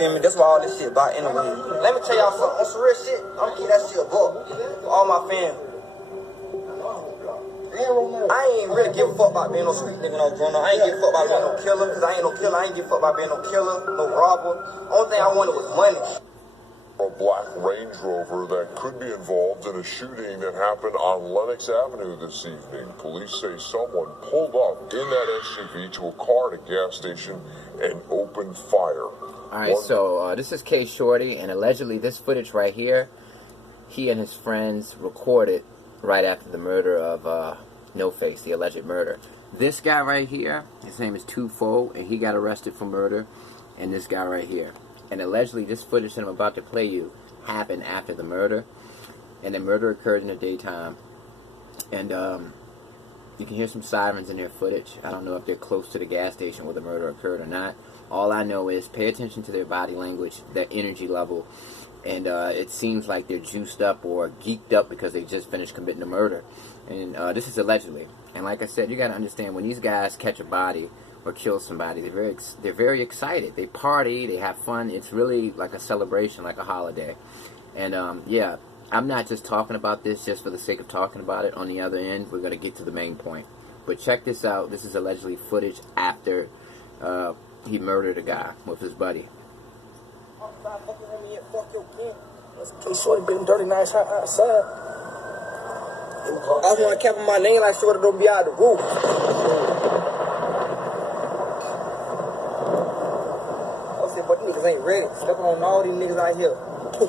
feel me? That's what all this shit about anyway. Let me tell y'all something. On some real shit, I'm gonna keep that shit a buck for all my fans. I ain't really give a fuck about being no street nigga, no grown up. I ain't give a fuck about being no killer, cause I ain't no killer. I ain't give a fuck about being no killer, no robber. Only thing I wanted was money. A black Range Rover that could be involved in a shooting that happened on Lenox Avenue this evening. Police say someone pulled up in that SUV to a car at a gas station and opened fire. Alright, so this is KShordy, and allegedly this footage right here, he and his friends recorded right after the murder of No Face, the alleged murder. This guy right here, his name is Twofold, and he got arrested for murder, and this guy right here. And allegedly, this footage that I'm about to play you happened after the murder. And the murder occurred in the daytime. And you can hear some sirens in their footage. I don't know if they're close to the gas station where the murder occurred or not. All I know is pay attention to their body language, their energy level. And it seems like they're juiced up or geeked up because they just finished committing a murder. And this is allegedly. And like I said, you got to understand, when these guys catch a body or kill somebody, they're very excited. They party, they have fun. It's really like a celebration, like a holiday. And yeah, I'm not just talking about this just for the sake of talking about it. On the other end, we're going to get to the main point. But check this out. This is allegedly footage after he murdered a guy with his buddy. KShordy been dirty nice outside. I want to cap my name like Shorty don't be out of the roof. But niggas ain't ready. Stepping on all these niggas out here.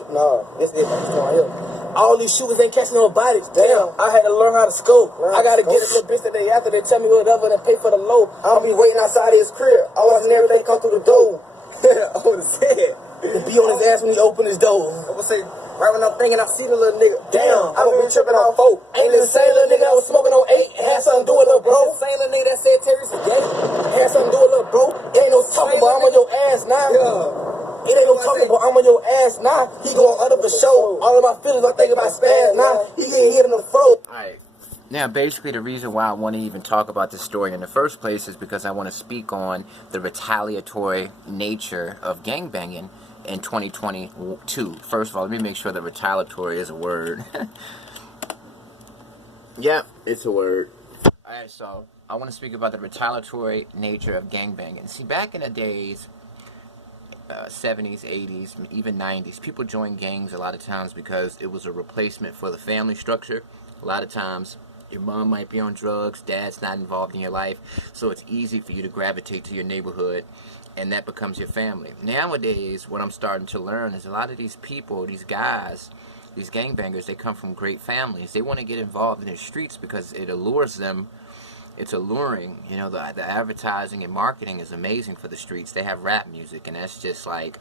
Nah, this is out here. All these shooters ain't catching no bodies. Damn, I had to learn how to scope. I gotta get a little bitch the day after they tell me whatever and pay for the low. I'll be waiting outside his crib. I watching everything come through the door. I would've said. Be on his ass when he open his door. I would say, right when I'm thinking, I see the little nigga. Damn, I been tripping on 4. Ain't the same little nigga that was smoking on 8 and had something to do with little bro. The same little nigga that said Terry's gay. Had something to do with little bro. It ain't no talking about I'm on your ass now. Yeah. It ain't no talking about I'm on your ass now. He going under the show. All of my feelings I think about spaz now. He getting hit in the throat. Alright. Now, basically, the reason why I want to even talk about this story in the first place is because I want to speak on the retaliatory nature of gangbanging in 2022. First of all, let me make sure that retaliatory is a word. Yep, it's a word. Alright, so I want to speak about the retaliatory nature of gangbanging. See, back in the days, 70s, 80s, even 90s, people joined gangs a lot of times because it was a replacement for the family structure. A lot of times, your mom might be on drugs, dad's not involved in your life, so it's easy for you to gravitate to your neighborhood, and that becomes your family. Nowadays, what I'm starting to learn is a lot of these people, these guys, these gangbangers, they come from great families. They want to get involved in the streets because it allures them. It's alluring. You know, the advertising and marketing is amazing for the streets. They have rap music, and that's just like,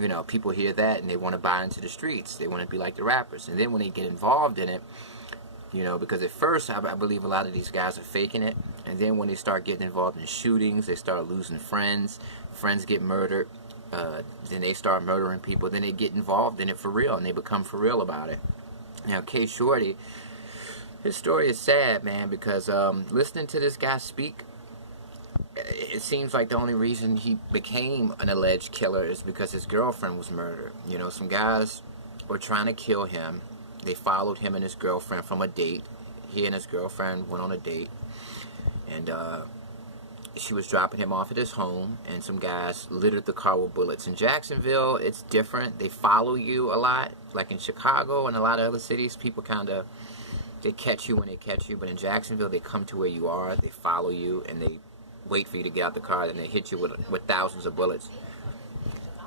you know, people hear that and they want to buy into the streets. They want to be like the rappers. And then when they get involved in it, you know, because at first I believe a lot of these guys are faking it, and then when they start getting involved in shootings, they start losing friends get murdered, then they start murdering people, then they get involved in it for real, and they become for real about it. Now, KShordy, his story is sad, man, because listening to this guy speak, it seems like the only reason he became an alleged killer is because his girlfriend was murdered. You know, some guys were trying to kill him. They followed him and his girlfriend from a date. He and his girlfriend went on a date, and she was dropping him off at his home, and some guys littered the car with bullets. In Jacksonville, it's different. They follow you a lot. Like in Chicago and a lot of other cities, people kind of, they catch you when they catch you, but in Jacksonville, they come to where you are, they follow you, and they wait for you to get out the car, and they hit you with thousands of bullets.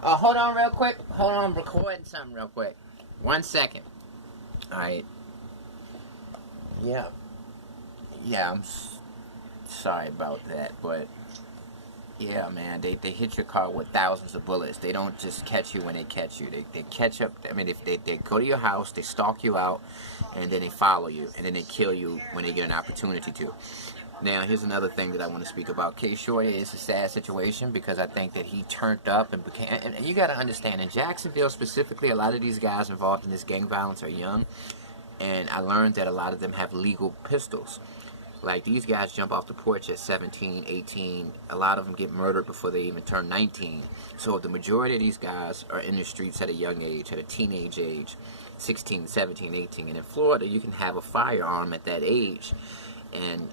Hold on real quick. Hold on, I'm recording something real quick. 1 second. Alright. Yeah, I'm sorry about that, but yeah, man, they hit your car with thousands of bullets. They don't just catch you when they catch you. They catch up. I mean, if they go to your house, they stalk you out, and then they follow you, and then they kill you when they get an opportunity to. Now, here's another thing that I want to speak about. KShordy is a sad situation because I think that he turned up and became, and you got to understand, in Jacksonville specifically, a lot of these guys involved in this gang violence are young, and I learned that a lot of them have legal pistols. Like, these guys jump off the porch at 17, 18. A lot of them get murdered before they even turn 19. So the majority of these guys are in the streets at a young age, at a teenage age, 16, 17, 18. And in Florida, you can have a firearm at that age. And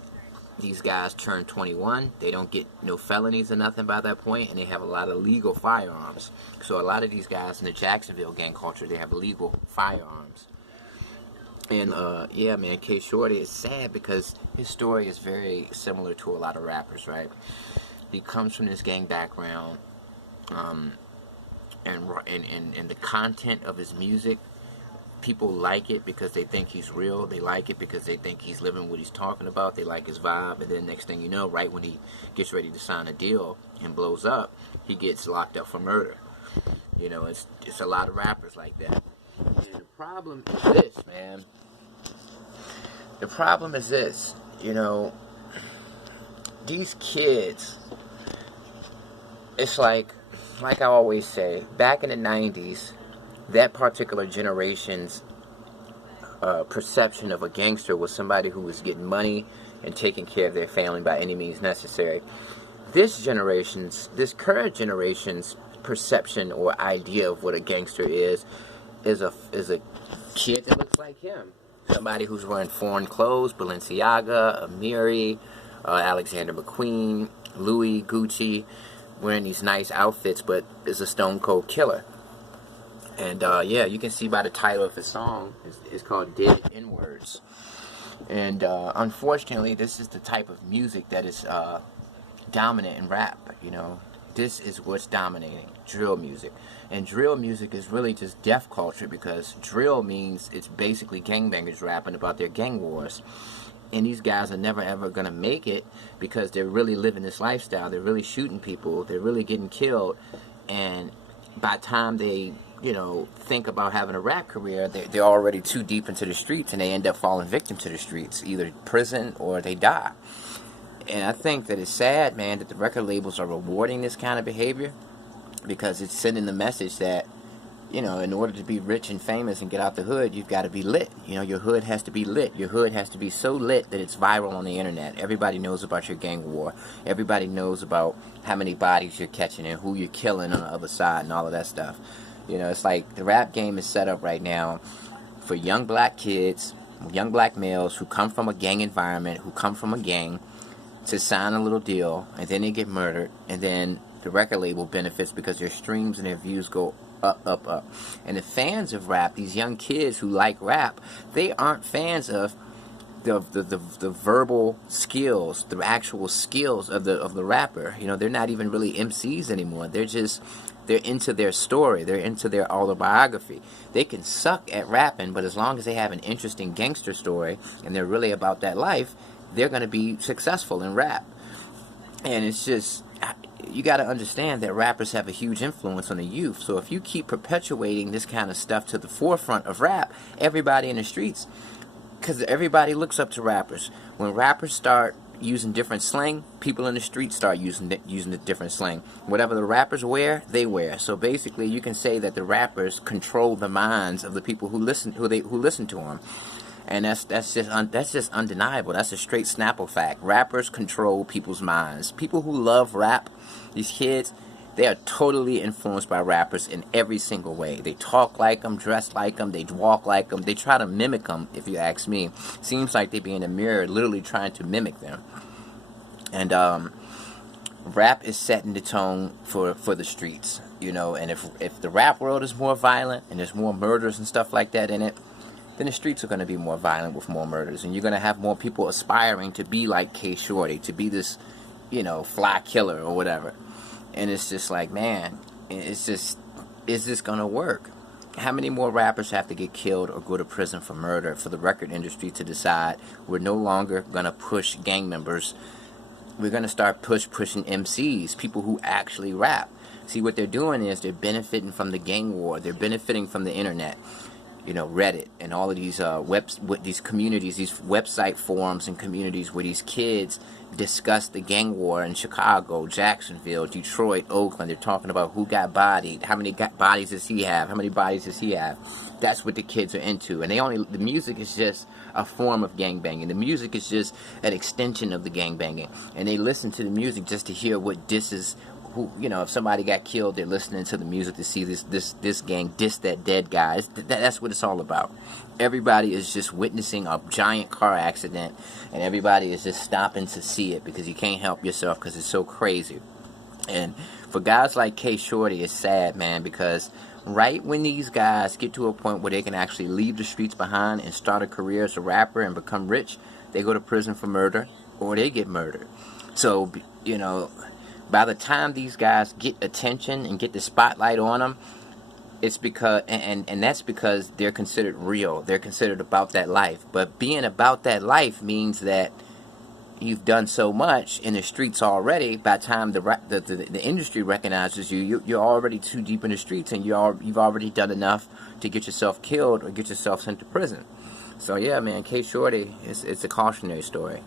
these guys turn 21. They don't get no felonies or nothing by that point, and they have a lot of legal firearms. So a lot of these guys in the Jacksonville gang culture, they have legal firearms. And yeah, man, KShordy is sad because his story is very similar to a lot of rappers, right? He comes from this gang background, and the content of his music, people like it because they think he's real. They like it because they think he's living what he's talking about. They like his vibe. And then next thing you know, right when he gets ready to sign a deal and blows up, he gets locked up for murder. You know, it's a lot of rappers like that. And the problem is this, man. The problem is this, you know, these kids, it's like I always say, back in the 90s, that particular generation's perception of a gangster was somebody who was getting money and taking care of their family by any means necessary. This current generation's perception or idea of what a gangster is a kid that looks like him. Somebody who's wearing foreign clothes, Balenciaga, Amiri, Alexander McQueen, Louis, Gucci, wearing these nice outfits, but is a stone cold killer. And yeah, you can see by the title of his song, it's called Dead N-Words. And unfortunately, this is the type of music that is dominant in rap, you know. This is what's dominating, drill music. And drill music is really just death culture, because drill means it's basically gangbangers rapping about their gang wars. And these guys are never ever going to make it because they're really living this lifestyle. They're really shooting people. They're really getting killed. And by the time they, you know, think about having a rap career, they're already too deep into the streets, and they end up falling victim to the streets, either prison or they die. And I think that it's sad, man, that the record labels are rewarding this kind of behavior, because it's sending the message that, you know, in order to be rich and famous and get out the hood, you've got to be lit. You know, your hood has to be lit. Your hood has to be so lit that it's viral on the internet. Everybody knows about your gang war. Everybody knows about how many bodies you're catching and who you're killing on the other side and all of that stuff. You know, it's like the rap game is set up right now for young black kids, young black males who come from a gang environment, who come from a gang, to sign a little deal, and then they get murdered, and then the record label benefits because their streams and their views go up, up, up. And the fans of rap, these young kids who like rap, they aren't fans of the verbal skills, the actual skills of the rapper. You know, they're not even really MCs anymore. They're into their story. They're into their autobiography. They can suck at rapping, but as long as they have an interesting gangster story and they're really about that life, they're going to be successful in rap. And it's just, you got to understand that rappers have a huge influence on the youth. So if you keep perpetuating this kind of stuff to the forefront of rap, everybody in the streets, because everybody looks up to rappers. When rappers start using different slang, people in the streets start using the different slang. Whatever the rappers wear, they wear. So basically, you can say that the rappers control the minds of the people who listen to them. And that's just undeniable. That's a straight Snapple fact. Rappers control people's minds. People who love rap, these kids, they are totally influenced by rappers in every single way. They talk like them, dress like them, they walk like them. They try to mimic them, if you ask me. Seems like they be in the mirror literally trying to mimic them. And rap is setting the tone for the streets, you know. And if the rap world is more violent and there's more murders and stuff like that in it, then the streets are going to be more violent with more murders. And you're going to have more people aspiring to be like KShordy, to be this, you know, fly killer or whatever. And it's just like, man, it's just, is this going to work? How many more rappers have to get killed or go to prison for murder for the record industry to decide we're no longer going to push gang members? We're going to start pushing MCs, people who actually rap. See, what they're doing is they're benefiting from the gang war. They're benefiting from the internet. you know, Reddit and all of these these communities, these website forums and communities where these kids discuss the gang war in Chicago, Jacksonville, Detroit, Oakland. They're talking about who got bodied, how many bodies does he have, how many bodies does he have. That's what the kids are into, and the music is just a form of gangbanging. The music is just an extension of the gangbanging, and they listen to the music just to hear what disses. Who, you know, if somebody got killed, they're listening to the music to see this gang diss that dead guy. That's what it's all about. Everybody is just witnessing a giant car accident, and everybody is just stopping to see it because you can't help yourself because it's so crazy. And for guys like KShordy, it's sad, man, because right when these guys get to a point where they can actually leave the streets behind and start a career as a rapper and become rich, they go to prison for murder or they get murdered. So, you know, by the time these guys get attention and get the spotlight on them, it's because, and that's because they're considered real. They're considered about that life. But being about that life means that you've done so much in the streets already. By the time the industry recognizes you, you're already too deep in the streets, and you've already done enough to get yourself killed or get yourself sent to prison. So yeah, man, KShordy, it's a cautionary story.